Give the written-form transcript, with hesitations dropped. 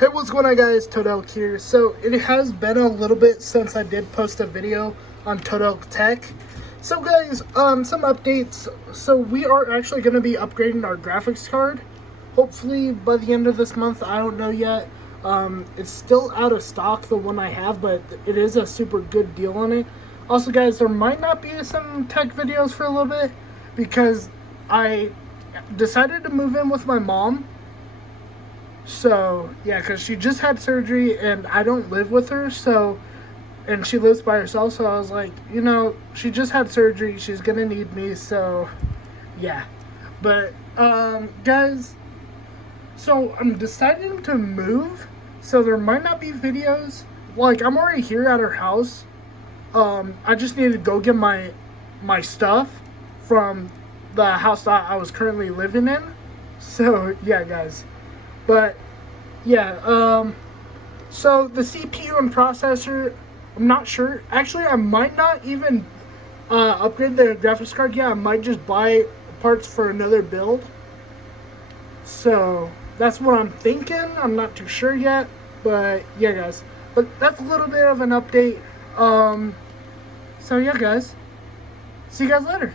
Hey, what's going on, guys? Toad Elk here. So it has been a little bit since I did post a video on Toad Elk Tech. So guys, some updates. So we are actually going to be upgrading our graphics card. Hopefully by the end of this month. I don't know yet. It's still out of stock, the one I have, but it is a super good deal on it. Also guys, there might not be some tech videos for a little bit because I decided to move in with my mom. So, yeah, because she just had surgery and I don't live with her, and she lives by herself, so I was like, you know, she just had surgery, she's gonna need me, so, yeah. But, guys, so I'm deciding to move, so there might not be videos. Like, I'm already here at her house. I just need to go get my stuff from the house that I was currently living in. So, yeah, guys. But, yeah, so the CPU and processor, I'm not sure. Actually, I might not even upgrade the graphics card. Yeah, I might just buy parts for another build. So, that's what I'm thinking. I'm not too sure yet. But, yeah, guys. But that's a little bit of an update. So, yeah, guys. See you guys later.